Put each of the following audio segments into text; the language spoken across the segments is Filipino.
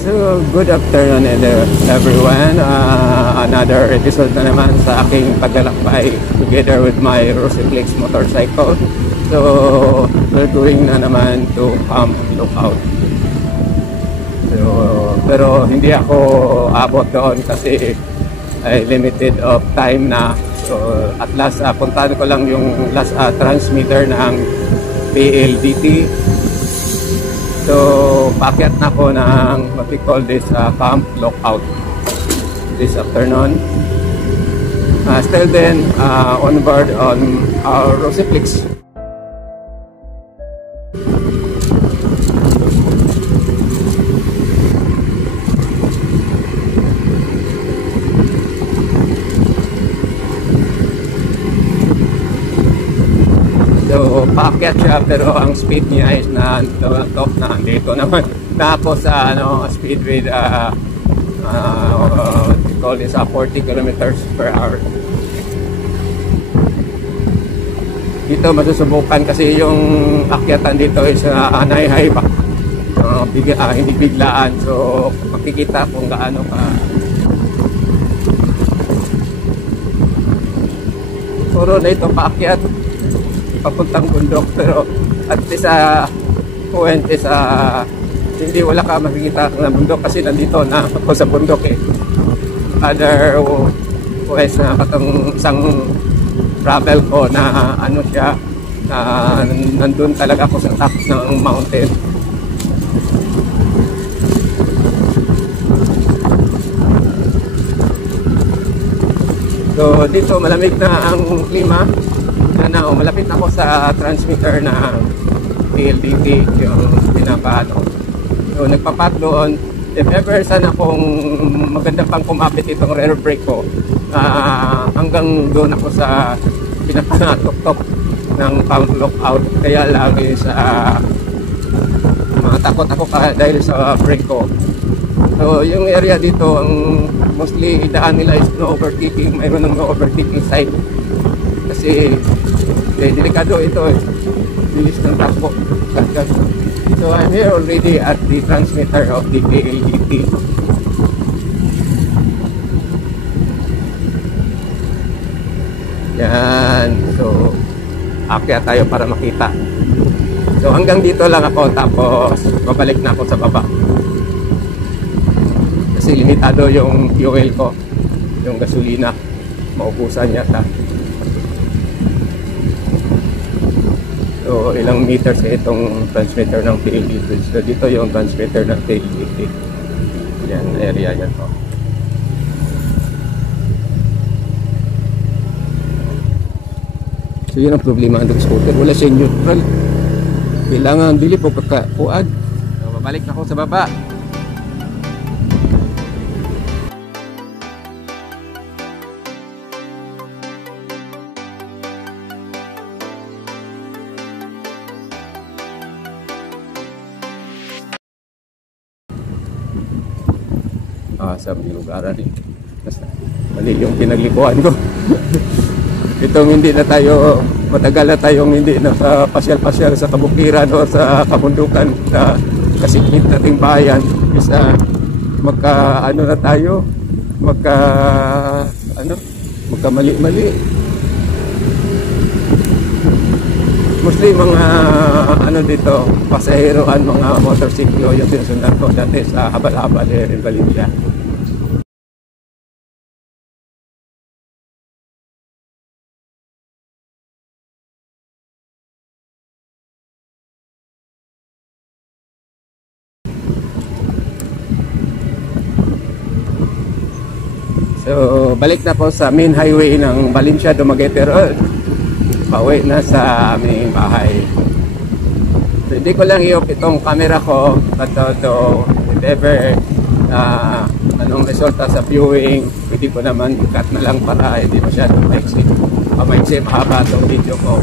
So, good afternoon everyone. Another episode na naman sa aking paglalakbay together with my Rosiflex motorcycle. So, we're going na naman to Camp Lookout. So, pero hindi ako abot doon kasi ay limited of time na. So, at last, puntahan ko lang yung last transmitter ng PLDT. So, paakyat na po ng what we call this Camp Lookout this afternoon. Still then, on board on our Rosiflex. So, paakyat siya pero ang speed niya is na top na dito naman na ako sa speed with we call this 40 kilometers per hour. Dito masusubukan kasi yung akyatan dito is high ba, hindi biglaan, so makikita kung gaano ka. Puro na ito paakyat papuntang bundok, pero at least point is hindi wala ka makikita ng bundok kasi nandito na ako sa bundok eh. Otherwise na katong isang travel ko na siya nandun talaga ako sa top ng mountain. So dito malamig na ang klima. Malapit na ako sa transmitter na PLDT, yung pinapano. So, nagpapat doon. If ever sana kung maganda pang kumapit itong rear brake ko, hanggang doon ako sa pinapanatok-tok ng Camp Lookout. Kaya lang is matakot ako dahil sa brake ko. So, yung area dito, ang mostly daan nila is no overtaking. Mayroon ng no overtaking side. Kasi delikado ito eh. Bilis ng takbo. So I'm here already at the transmitter of the PLDT. Yan. So akyat tayo para makita. So hanggang dito lang ako, tapos babalik na ako sa baba. Kasi limitado yung fuel ko. Yung gasolina. Maubusan yata. So, ilang meters itong transmitter ng PLDT. So, dito yung transmitter ng PLDT. Yan, area yan po. So, yun ang problema ng scooter. Wala siya neutral. Kailangan dili po kakakuad. So, babalik na ako sa baba. Sa lugaran eh. Mali yung pinaglikuan ko. Itong hindi na tayo, matagal na tayong hindi na pasyal-pasyal sa kabukiran o sa kabundukan na kasiklit nating bayan. Isa na tayo, magka mali-mali. Mostly mga dito, pasaheroan, mga motorsiklo yung sinusundan ko dati sa habal-habal in Valencia. So, balik na po sa main highway ng Valencia Dumaguete Road. Pauwi na sa aming bahay. So, hindi ko lang i-off itong camera ko. Pero if ever anong resulta sa viewing, pwede ko naman i-cut na lang para hindi masyadong maiksi. Mahaba itong video ko.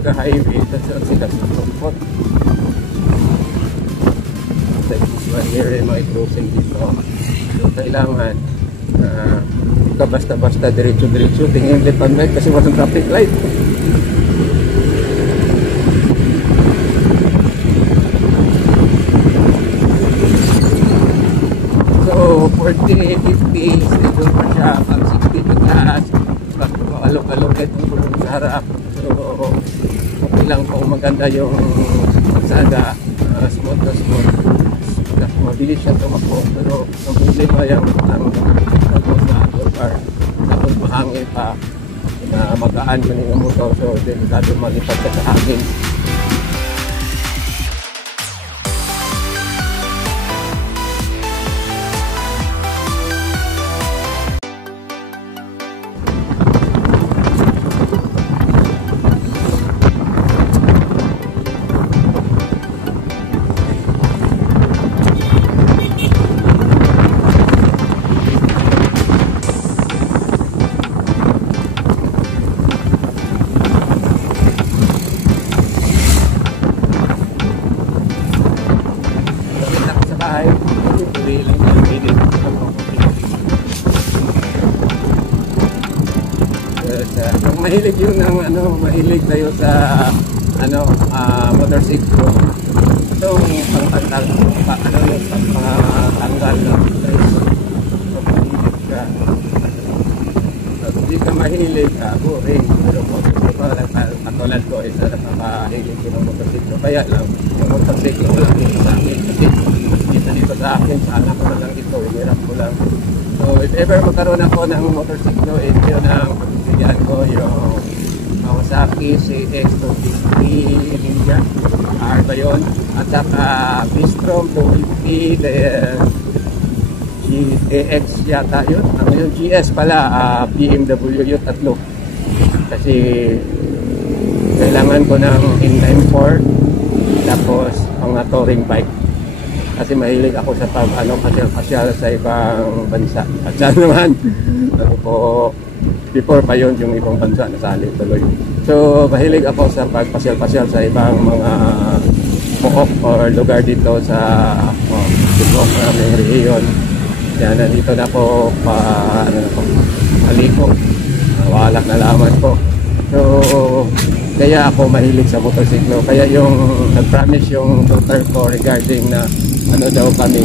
nag-highway, kasi sila sumpot. Sa this one here, may crossing dito. So, kailangan hindi ka basta-basta diretso-diretso, tingin left and right kasi walang traffic light. So, 40, 50, doon pa siya, pag 60 pagtaas, pag alok-alok itong gulong sa harap. So, okay lang kung maganda yung sada, smooth na smooth. Mabilis siya tumakbo, pero ang problema yung sa car. Tapos mahangin pa na magaan mo yung motor, so delikado malipad ka sa hangin. Mahilig yun ng mahilig tayo sa motorsiklo. So, pangtanggal yung pangtanggal ng stress. Pag-mahilig ka. Pag hindi ka mahilig, boring. Pero motorsiklo, katulad ko, isa nakakahilig ko ng motorsiklo. Kaya lang, yung motorsiklo lang yun sa akin. Kasi dito sa akin, sa anak ko na lang ito, hirap ko lang. So, if ever magkaroon ako ng motorsiklo, ito yun ang pagpilihan ko, yung Kawasaki CX250 Ninja R ba yun? At saka Bistrom 250 GX yata yun. Yung GS pala, BMW yung tatlo. Kasi kailangan ko ng inline 4 tapos mga touring bike. Kasi mahilig ako sa pasyal sa ibang bansa. At saan naman, before pa yun, yung ibang bansa nasali tuloy. So, mahilig ako sa pagpasyal-pasyal sa ibang mga pook or lugar dito sa Tibok naming rehiyon. Yan, nandito na po paliko. Walak na laman po. So, kaya ako mahilig sa motorsiklo. Kaya yung nag-promise yung daughter ko regarding na daw kami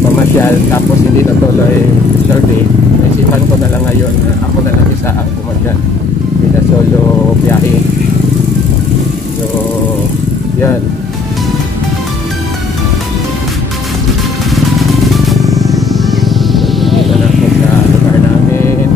mamasyal tapos hindi natuloy survey. Naisipan ko na lang ngayon na ako na lang isa ang pumasyal. Hindi na solo biyahe. So, yan. Dito na po sa lugar namin.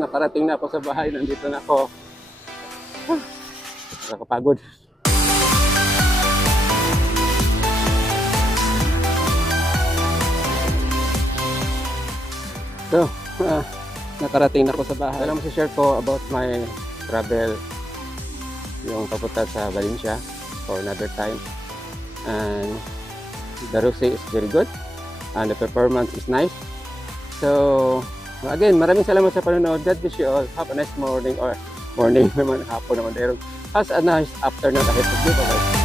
Nakarating na ako sa bahay, nandito na ako. Nakakapagod. So, nakarating na ako sa bahay. Alam mo share ko about my travel, yung papunta sa Valencia for another time. And the route is very good and the performance is nice. So, again, maraming salamat sa panonood. God bless you all. Have a nice morning or morning naman, hapon naman. Has a nice afternoon ahead of you. Bye-bye.